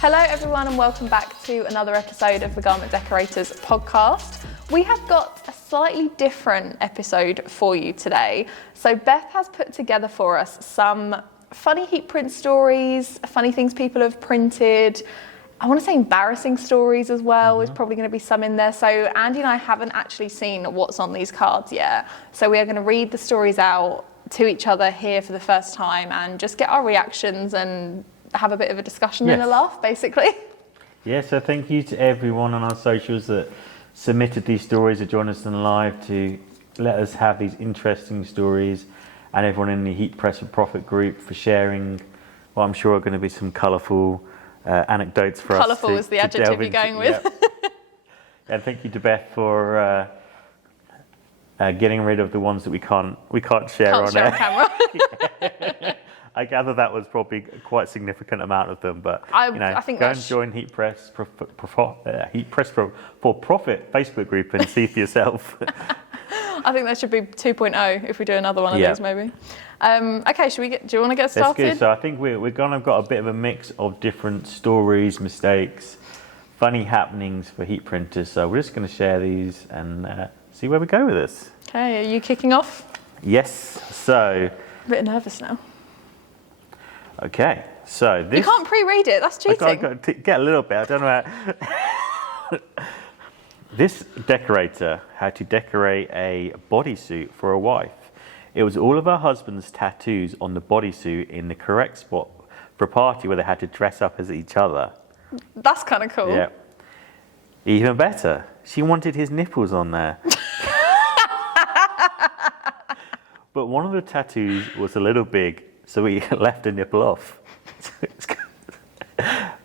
Hello everyone and welcome back to another episode of the Garment Decorators Podcast. We have got a slightly different episode for you today. So Beth has put together for us some funny heat print stories, funny things people have printed. I want to say embarrassing stories as well. There's probably going to be some in there. So Andy and I haven't actually seen what's on these cards yet. So we are going to read the stories out to each other here for the first time and just get our reactions and have a bit of a discussion and a laugh, basically. Yeah, so thank you to everyone on our socials that submitted these stories or joined us on live to let us have these interesting stories, and everyone in the Heat Press for Profit group for sharing what I'm sure are going to be some colourful anecdotes for us. Colourful is the adjective you're going with. Yeah. And thank you to Beth for getting rid of the ones that we can't share on camera. I gather that was probably quite a significant amount of them, but I think go and join Heat Press for Profit Facebook group and see for yourself. I think that should be 2.0 if we do another one of these, maybe. Okay, do you want to get started? That's good. So I think we're kind of got a bit of a mix of different stories, mistakes, funny happenings for heat printers. So we're just going to share these and see where we go with this. Okay, are you kicking off? Yes. So. A bit nervous now. Okay, so this... You can't pre-read it, that's cheating. I've got to get a little bit, I don't know how... This decorator had to decorate a bodysuit for a wife. It was all of her husband's tattoos on the bodysuit in the correct spot for a party where they had to dress up as each other. That's kind of cool. Yeah. Even better, she wanted his nipples on there. But one of the tattoos was a little big, so he left a nipple off.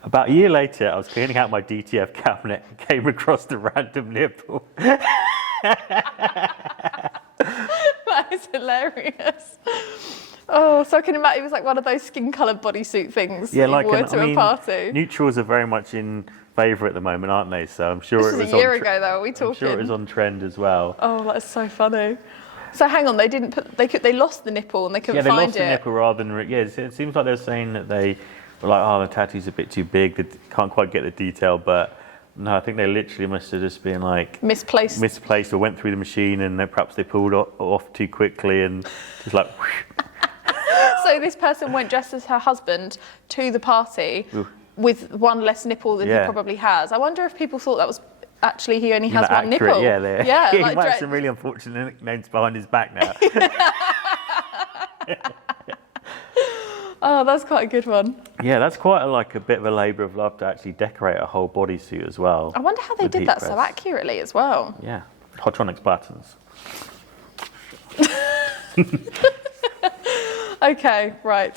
About a year later, I was cleaning out my DTF cabinet and came across the random nipple. That is hilarious. Oh, so I can imagine it was like one of those skin-coloured bodysuit things that you wore to a party. Neutrals are very much in favour at the moment, aren't they? So I'm sure this was a year ago, though. Are we talking? I'm sure it was on trend as well. Oh, that's so funny. So hang on, they lost the nipple and they couldn't find it. Yeah, they lost the nipple rather than... Yeah, it seems like they were saying that they were like, oh, the tattoo's a bit too big, they can't quite get the detail, but no, I think they literally must have just been like... Misplaced or went through the machine and perhaps they pulled off too quickly and just like... So this person went dressed as her husband to the party with one less nipple than he probably has. I wonder if people thought that was... Actually, he only has one nipple. Yeah, he might have some really unfortunate nicknames behind his back now. Oh, that's quite a good one. Yeah, that's quite a bit of a labour of love to actually decorate a whole bodysuit as well. I wonder how they did that so accurately as well. Yeah, Hotronics buttons. Okay, right.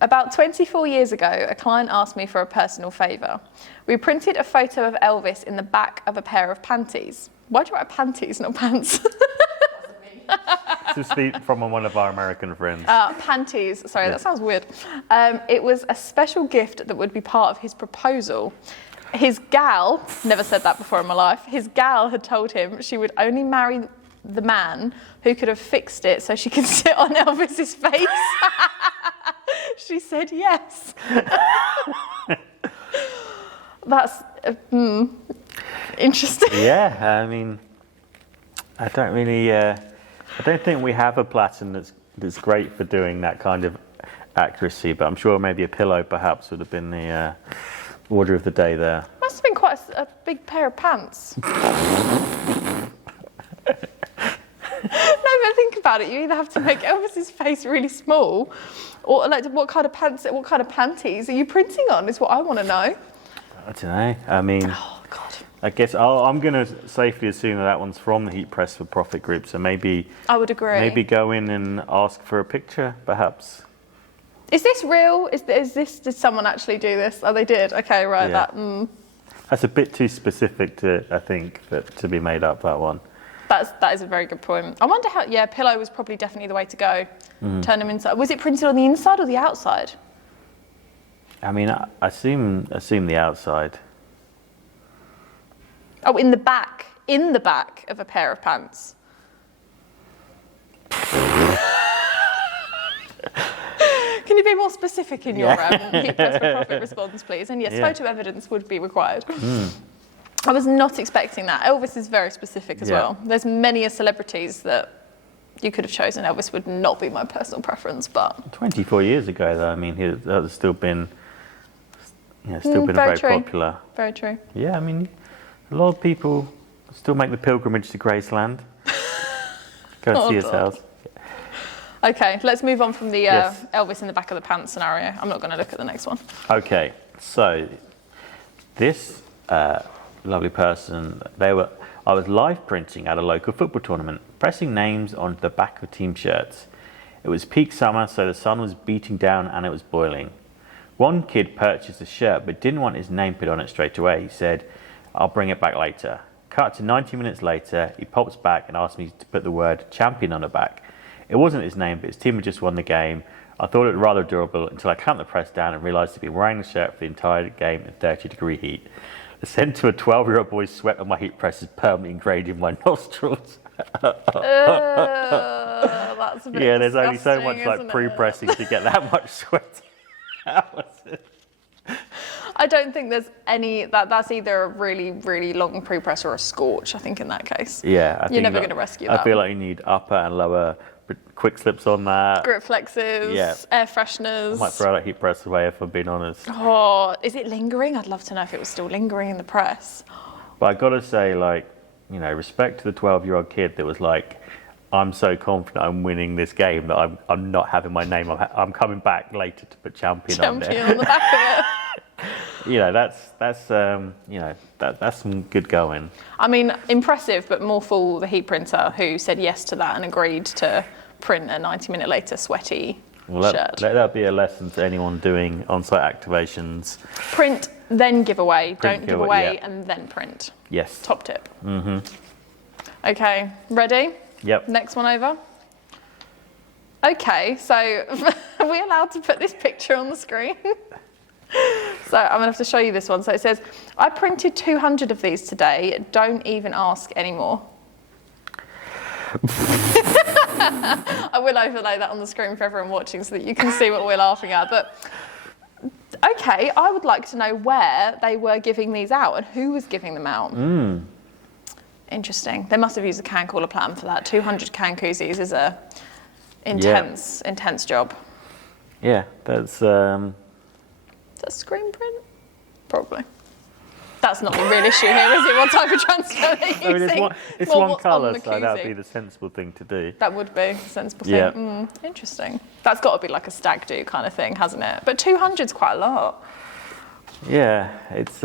About 24 years ago, a client asked me for a personal favour. We printed a photo of Elvis in the back of a pair of panties. Why do you write panties, not pants? This is from one of our American friends. Panties. Sorry, that sounds weird. It was a special gift that would be part of his proposal. His gal, never said that before in my life, his gal had told him she would only marry the man who could have fixed it so she could sit on Elvis's face. She said yes. That's interesting. Yeah, I mean, I don't think we have a platen that's great for doing that kind of accuracy, but I'm sure maybe a pillow perhaps would have been the order of the day there. Must have been quite a big pair of pants. No, but think about it. You either have to make Elvis's face really small, or like what kind of panties are you printing on? Is what I want to know. I don't know. I mean, oh God. I guess I'm going to safely assume that one's from the Heat Press for Profit group. So maybe I would agree. Maybe go in and ask for a picture, perhaps. Is this real? Did someone actually do this? Oh, they did. Okay, right. Yeah. That's a bit too specific to be made up. That one. That is a very good point. I wonder how. Yeah, pillow was probably definitely the way to go. Turn them inside. Was it printed on the inside or the outside? I mean, I assume the outside. Oh, in the back of a pair of pants. Can you be more specific in your heat press for profit response, please? And yes, photo evidence would be required. I was not expecting that. Elvis is very specific as well. There's many celebrities that you could have chosen. Elvis would not be my personal preference, but 24 years ago, though, I mean, that has still been, very popular. Very true. Yeah, I mean, a lot of people still make the pilgrimage to Graceland. Go and see yourselves. Okay, let's move on from the Elvis in the back of the pants scenario. I'm not going to look at the next one. Okay, so this lovely person, I was live printing at a local football tournament, pressing names onto the back of team shirts. It was peak summer, so the sun was beating down and it was boiling. One kid purchased a shirt but didn't want his name put on it straight away. He said, "I'll bring it back later." Cut to 90 minutes later, he pops back and asked me to put the word champion on the back. It wasn't his name, but his team had just won the game. I thought it rather adorable until I clamped the press down and realised he'd been wearing the shirt for the entire game in 30-degree heat. The scent to a 12-year-old boy's sweat on my heat press is permanently ingrained in my nostrils. That's a bit there's only so much like pre-pressing to get that much sweat out. I don't think there's any, that's either a really, really long pre-press or a scorch, I think, in that case. Yeah. You're never going to rescue that. I feel like you need upper and lower quick slips on that. Grip flexes, air fresheners. I might throw that heat press away if I'm being honest. Oh, is it lingering? I'd love to know if it was still lingering in the press. But I got to say, respect to the 12-year-old kid that was like, I'm so confident I'm winning this game that I'm not having my name. I'm coming back later to put champion on there. Champion on the back of it. That's some good going. I mean, impressive, but more for the heat printer who said yes to that and agreed to print a 90-minute later sweaty shirt. Let that be a lesson to anyone doing on-site activations. Print, then give away. Don't give away and then print. Yes. Top tip. Mm-hmm. Okay, ready? Yep. Next one over. Okay, so are we allowed to put this picture on the screen? So I'm going to have to show you this one. So it says, I printed 200 of these today. Don't even ask anymore. I will overlay that on the screen for everyone watching so that you can see what we're laughing at. But okay, I would like to know where they were giving these out and who was giving them out. Interesting. They must have used a can cooler plan for that. 200 can koozies is a intense job. Yeah, that's... Is that screen print? Probably. That's not the real issue here, is it? What type of transfer are you using? It's one colour, so that would be the sensible thing to do. That would be a sensible thing. Interesting. That's got to be like a stag do kind of thing, hasn't it? But 200's quite a lot. Yeah, it's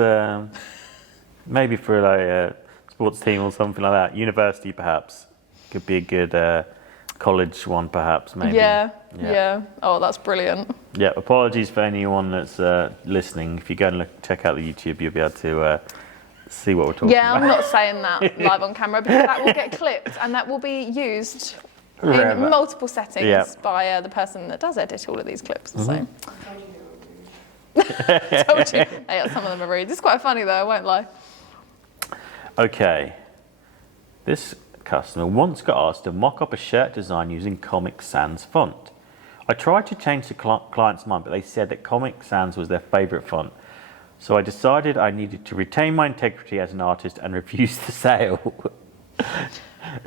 maybe for like a sports team or something like that. University, perhaps, could be a good college one, perhaps, maybe. Yeah. Oh, that's brilliant. Yeah, apologies for anyone that's listening. If you go and check out the YouTube, you'll be able to see what we're talking about. Yeah, I'm not saying that live on camera because that will get clipped and that will be used in multiple settings by the person that does edit all of these clips. So. Told you. Yeah, some of them are rude. It's quite funny though, I won't lie. Okay. This customer once got asked to mock up a shirt design using Comic Sans font. I tried to change the client's mind, but they said that Comic Sans was their favourite font. So I decided I needed to retain my integrity as an artist and refuse the sale.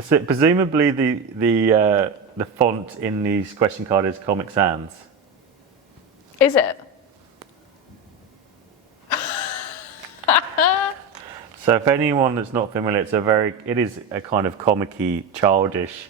So presumably the font in the question card is Comic Sans. Is it? So if anyone that's not familiar, it is a kind of comic-y, childish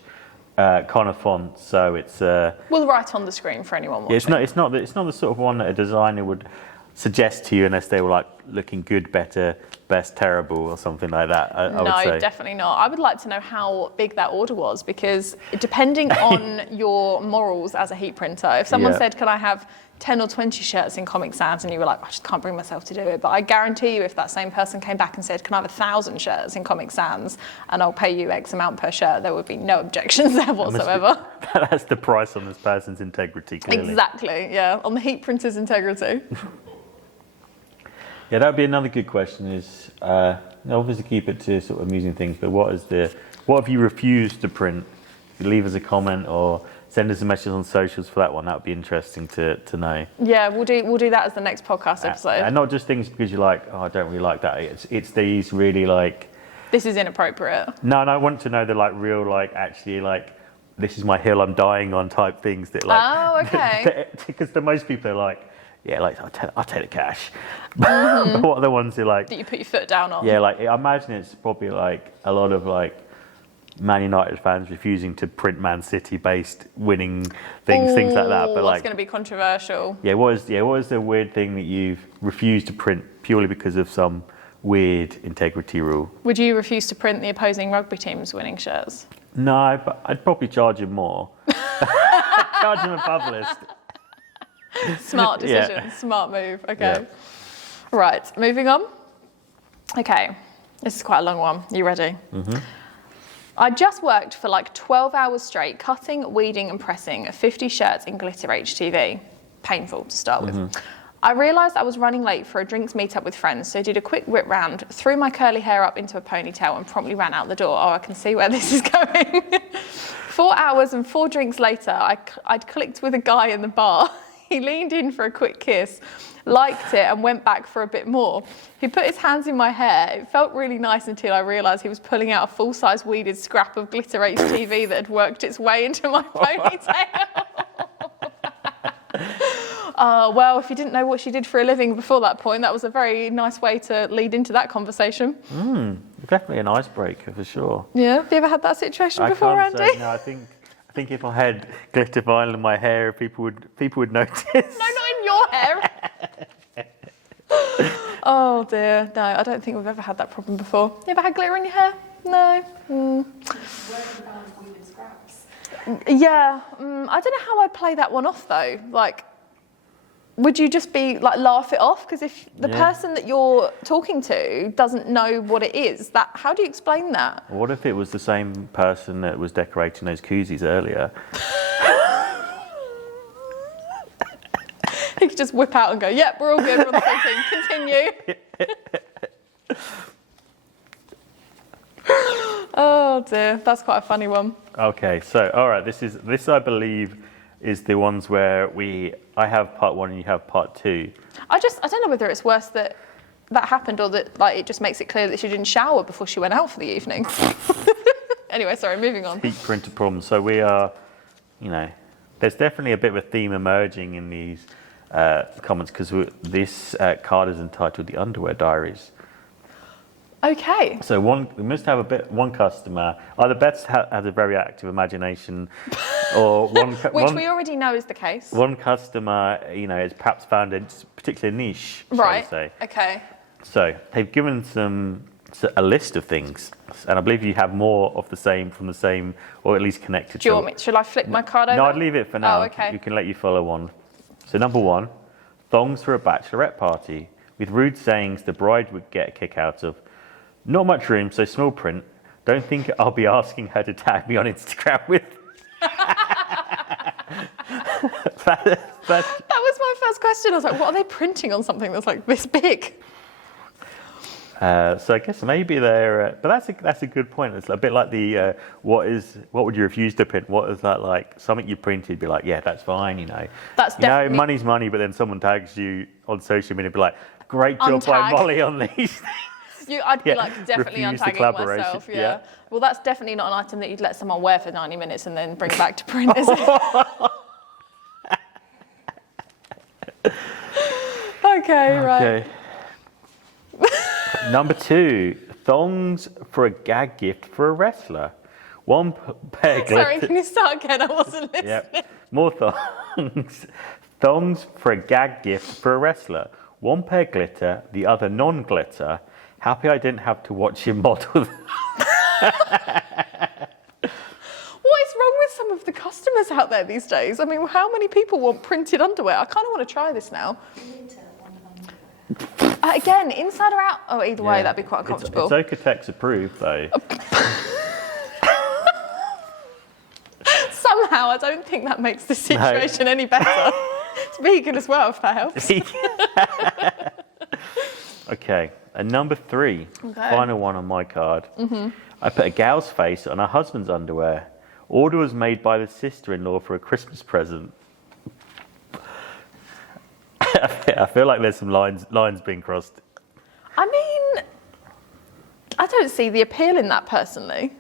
kind of font. So it's we'll write on the screen for anyone watching. It's not the sort of one that a designer would suggest to you unless they were like looking good, better, best, terrible, or something like that. I would say. Definitely not. I would like to know how big that order was because depending on your morals as a heat printer, if someone said, "Can I have 10 or 20 shirts in Comic Sans," and you were like, "I just can't bring myself to do it," but I guarantee you if that same person came back and said, "Can I have 1,000 shirts in Comic Sans and I'll pay you X amount per shirt," there would be no objections there whatsoever. That's the price on this person's integrity, clearly. Exactly, yeah, on the heat printer's integrity. Yeah, that would be another good question is, obviously keep it to sort of amusing things, but what have you refused to print? Leave us a comment or send us a message on socials for that one. That would be interesting to know. Yeah, we'll do that as the next podcast episode. And not just things because you're like, oh, I don't really like that. It's these really like, this is inappropriate. No, and I want to know the like real like actually like, this is my hill I'm dying on type things that like. Oh, okay. Because the most people are like, yeah, like I'll take the cash. But what are the ones that like? That you put your foot down on. Yeah, like I imagine it's probably like a lot of like Man United fans refusing to print Man City based winning things like that. But like, it's going to be controversial. Yeah, what is the weird thing that you've refused to print purely because of some weird integrity rule? Would you refuse to print the opposing rugby team's winning shirts? No, but I'd probably charge him more. Charge him a publicist. Smart decision, Yeah. Smart move. Okay. Yeah. Right, moving on. Okay, this is quite a long one. You ready? Mm-hmm. I just worked for like 12 hours straight, cutting, weeding and pressing 50 shirts in glitter HTV. Painful to start with. I realised I was running late for a drinks meetup with friends, so I did a quick whip round, threw my curly hair up into a ponytail and promptly ran out the door. Oh, I can see where this is going. 4 hours and 4 drinks later, I'd clicked with a guy in the bar. He leaned in for a quick kiss, liked it and went back for a bit more. He put his hands in my hair. It felt really nice until I realised he was pulling out a full-size weeded scrap of glitter HTV that had worked its way into my ponytail. Well, if you didn't know what she did for a living before that point, that was a very nice way to lead into that conversation. Definitely an icebreaker for sure. Yeah, have you ever had that situation before, can't Andy? say, no, I think if I had glitter vinyl in my hair, people would notice. No, not in your hair. Oh dear, no, I don't think we've ever had that problem before. You ever had glitter in your hair? No. Yeah, I don't know how I'd play that one off though. Like, would you just be like laugh it off? Because if the person that you're talking to doesn't know what it is, how do you explain that? What if it was the same person that was decorating those koozies earlier? He could just whip out and go, yep, we're all good, we're on the same team, continue. Oh dear, that's quite a funny one. Okay, so all right, this I believe is the ones where I have part 1 and you have part 2. I don't know whether it's worse that happened or that like it just makes it clear that she didn't shower before she went out for the evening. Anyway, sorry, moving on. Heat printer problem. So we are, there's definitely a bit of a theme emerging in these comments because this card is entitled The Underwear Diaries. Okay. So we must have one customer. Either Beth has a very active imagination, or which we already know is the case. One customer, has perhaps found a particular niche. Right. Shall we say. Okay. So they've given a list of things, and I believe you have more of the same from the same, or at least connected. Do you want me? Shall I flick my card over? No, I'd leave it for now. Oh, okay. You can let you follow on. So number 1, thongs for a bachelorette party with rude sayings the bride would get a kick out of. Not much room, so small print. Don't think I'll be asking her to tag me on Instagram with. That was my first question. I was like, what are they printing on something that's like this big? So I guess maybe they're, but that's a good point. It's a bit like the what would you refuse to print? What is that like? Something you printed, be like, yeah, that's fine, That's definitely money's money, but then someone tags you on social media, be like, great job by Molly on these things. I'd be like definitely untagging myself. Yeah. Well, that's definitely not an item that you'd let someone wear for 90 minutes and then bring back to print, is it? Okay, right. Number 2, thongs for a gag gift for a wrestler. One pair glitter. Sorry, can you start again? I wasn't listening. Yep. More thongs. Thongs for a gag gift for a wrestler. One pair glitter, the other non-glitter. Happy I didn't have to watch him model. What is wrong with some of the customers out there these days? I mean, how many people want printed underwear? I kind of want to try this now. Again, inside or out? Oh, either way, that'd be quite uncomfortable. It's Okotex approved, though. Somehow, I don't think that makes the situation any better. It's vegan as well, if that helps. Okay, and number 3, final one on my card. I put a gal's face on her husband's underwear. Order was made by the sister-in-law for a Christmas present. I feel like there's some lines being crossed. I mean, I don't see the appeal in that personally.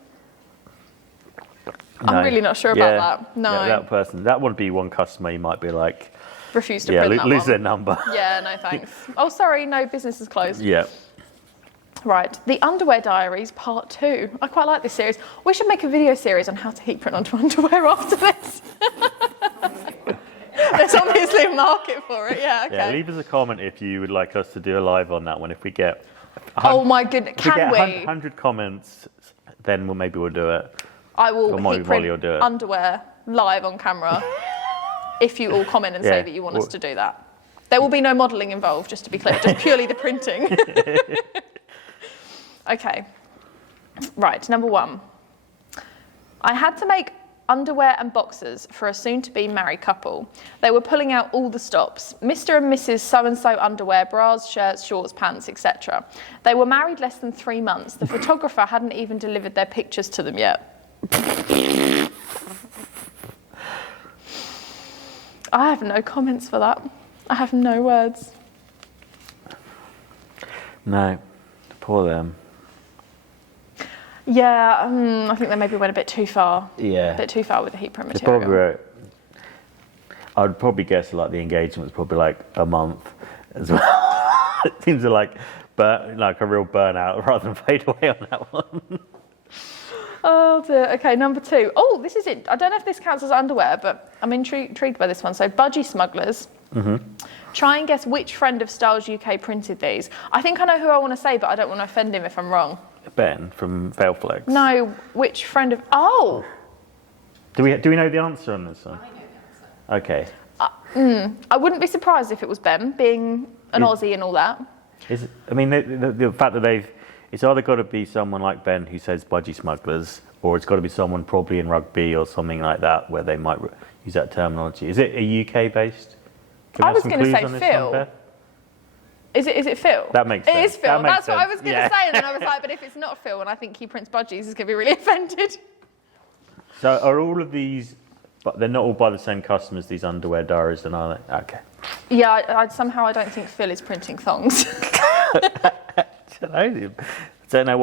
No. I'm really not sure about that. No. Yeah, that would be one customer you might be like, refuse to print that lose one. their number. Yeah, no thanks. Oh, sorry, no, business is closed. Yeah. Right, the Underwear Diaries Part 2. I quite like this series. We should make a video series on how to heat print onto underwear after this. There's obviously a market for it, yeah, okay. Yeah, leave us a comment if you would like us to do a live on that one. If we get... Oh my goodness, can we? 100 comments, then maybe we'll do it. I will Or heat Molly will print do it. underwear live on camera if you all comment and say Yeah, that you want us to do that. There will be no modelling involved, just to be clear, just purely the printing. Okay, right, number 1. I had to make underwear and boxers for a soon-to-be married couple. They were pulling out all the stops. Mr. and Mrs. So-and-so underwear, bras, shirts, shorts, pants, etc. They were married less than 3 months. The photographer hadn't even delivered their pictures to them yet. I have no comments for that. I have no words. No, poor them. Yeah, I think they maybe went a bit too far. Yeah. A bit too far with the heat print material. I would probably guess like the engagement was probably like a month as well. It seems like a real burnout rather than fade away on that one. Oh dear. Okay, number 2. Oh, this is it. I don't know if this counts as underwear, but I'm intrigued by this one. So, budgie smugglers. Mm-hmm. Try and guess which friend of Styles UK printed these. I think I know who I want to say, but I don't want to offend him if I'm wrong. Ben from Failflex. No, which friend of... Oh! Do we know the answer on this one? I know the answer. Okay. I wouldn't be surprised if it was Ben, being an Aussie and all that. The fact that it's either got to be someone like Ben who says budgie smugglers, or it's got to be someone probably in rugby or something like that where they might use that terminology. Is it a UK based? I was going to say Phil. Is it Phil? That makes sense. It is Phil. That's what I was sense. going to say, and then I was like, but if it's not Phil and I think he prints budgies, he's going to be really offended. So are all of these, but they're not all by the same customers, these underwear diaries, then are they? Okay. Yeah, I don't think Phil is printing thongs. I don't know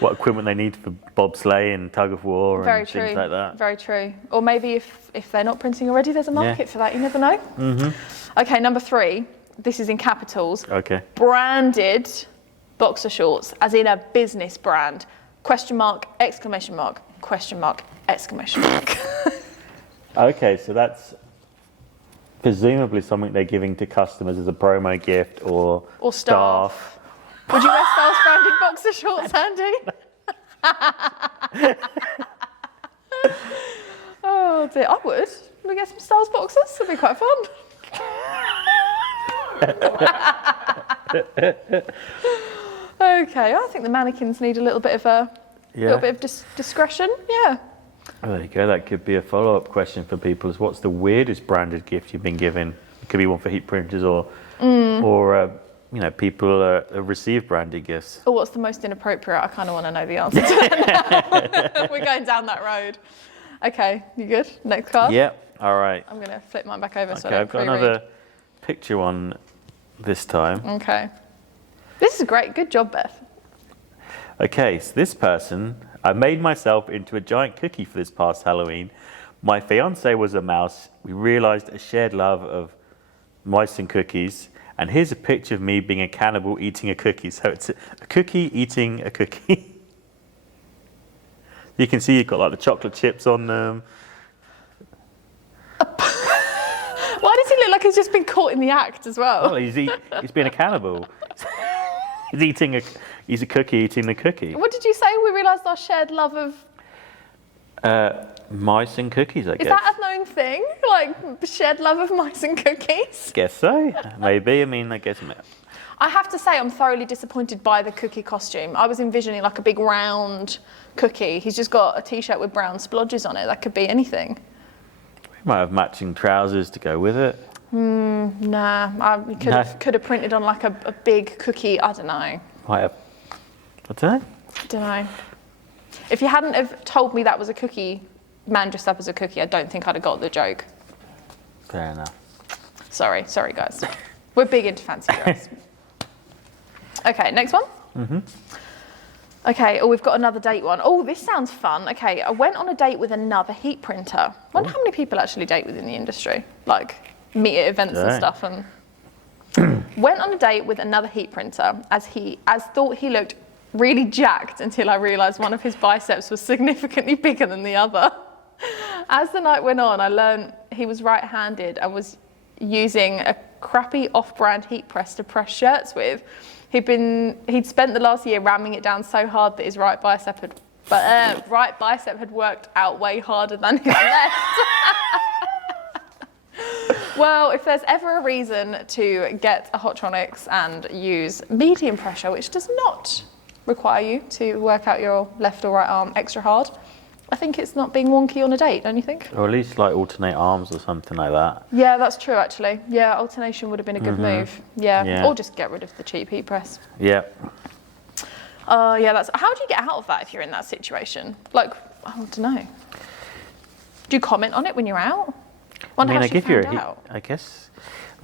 what equipment they need for bobsleigh and tug of war and things like that. Very true. Or maybe if they're not printing already, there's a market for that. You never know. Mm-hmm. Okay, number 3. This is in capitals. Okay. Branded boxer shorts, as in a business brand. Question mark, exclamation mark, question mark, exclamation mark. Okay, so that's presumably something they're giving to customers as a promo gift or staff. Would you wear Styles branded boxer shorts, Andy? Oh dear, I would. Can we get some Styles boxers? That'd be quite fun. Okay, I think the mannequins need a little bit of discretion. Yeah. Oh, there you go. That could be a follow-up question for people: is what's the weirdest branded gift you've been given? It could be one for heat printers or people receive branded gifts. Or what's the most inappropriate? I kind of want to know the answer to that now. We're going down that road. Okay, you good? Next card? Yeah, all right. I'm going to flip mine back over so I Okay, don't I've got pre-read. another picture one this time. Okay. This is great. Good job, Beth. Okay, so this person, I made myself into a giant cookie for this past Halloween. My fiance was a mouse. We realised a shared love of mice and cookies. And here's a picture of me being a cannibal eating a cookie. So it's a cookie eating a cookie. You can see you've got like the chocolate chips on them. Why does he look like he's just been caught in the act as well? Oh, he's being a cannibal. He's a cookie eating the cookie. What did you say? We realised our shared love of... mice and cookies, I guess. Is that a known thing? Like, shared love of mice and cookies? Guess so. Maybe. I guess... I have to say I'm thoroughly disappointed by the cookie costume. I was envisioning like a big round cookie. He's just got a T-shirt with brown splodges on it. That could be anything. We might have matching trousers to go with it. Nah, could have printed on like a big cookie. I don't know. Might have... I don't know. Don't know. If you hadn't have told me that was a cookie, man dressed up as a cookie, I don't think I'd have got the joke. Fair enough. Sorry guys. We're big into fancy dress. Okay, next one. Mm-hmm. Okay, we've got another date one. Oh, this sounds fun. Okay, I went on a date with another heat printer. I wonder how many people actually date within the industry, like meet at events and stuff. And went on a date with another heat printer as thought he looked really jacked until I realised one of his biceps was significantly bigger than the other. As the night went on, I learned he was right-handed and was using a crappy off-brand heat press to press shirts with. He'd spent the last year ramming it down so hard that his right bicep had worked out way harder than his left. Well, if there's ever a reason to get a Hotronics and use medium pressure, which does not require you to work out your left or right arm extra hard, I think it's not being wonky on a date, don't you think? Or at least like alternate arms or something like that. Yeah, that's true actually. Yeah, alternation would have been a good move. Yeah. Or just get rid of the cheap heat press. Yeah. Yeah, how do you get out of that if you're in that situation? Like, I don't know. Do you comment on it when you're out? I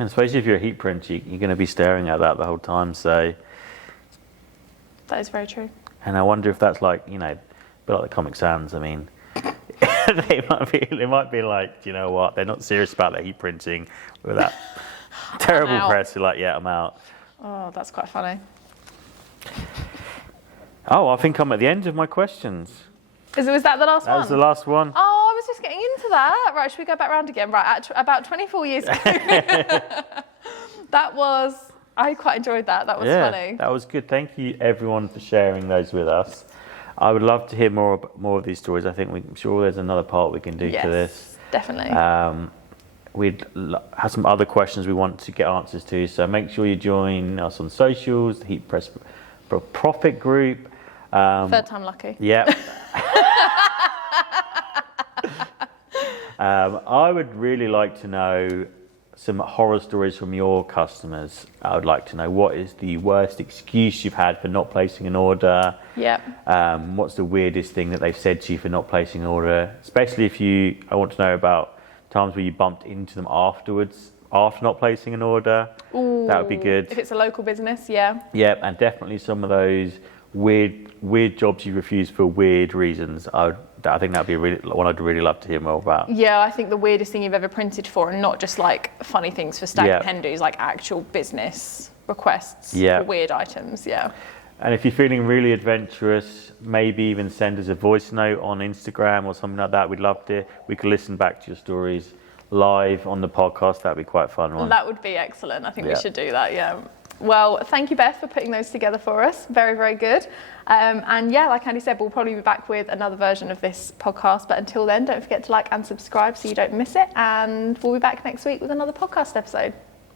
suppose if you're a heat printer, you're going to be staring at that the whole time, so... That is very true. And I wonder if that's like, a bit like the Comic Sans. I mean, they might be like, do you know what? They're not serious about their heat printing with that terrible press. They're like, yeah, I'm out. Oh, that's quite funny. Oh, I think I'm at the end of my questions. Was that the last one? That was the last one. Oh, I was just getting into that. Right, should we go back round again? Right, about 24 years ago. I quite enjoyed that. That was funny. That was good. Thank you, everyone, for sharing those with us. I would love to hear more of these stories. I think I'm sure there's another part we can do to this. Definitely. We'd have some other questions we want to get answers to. So make sure you join us on socials, the Heat Press for Profit group. Third time lucky. Yeah. I would really like to know some horror stories from your customers. I would like to know what is the worst excuse you've had for not placing an order. Yeah. What's the weirdest thing that they've said to you for not placing an order? Especially I want to know about times where you bumped into them afterwards, after not placing an order. Ooh, that would be good. If it's a local business, yeah. Yeah, and definitely some of those weird jobs you refuse for weird reasons. I think that'd be one I'd really love to hear more about. Yeah, I think the weirdest thing you've ever printed for, and not just like funny things for stag and hen do's, like actual business requests for weird items. Yeah. And if you're feeling really adventurous, maybe even send us a voice note on Instagram or something like that. We'd love to. We could listen back to your stories live on the podcast. That'd be quite fun. Right? That would be excellent. I think we should do that. Yeah. Well, thank you, Beth, for putting those together for us. Very, very good. And yeah, like Andy said, we'll probably be back with another version of this podcast. But until then, don't forget to like and subscribe so you don't miss it. And we'll be back next week with another podcast episode.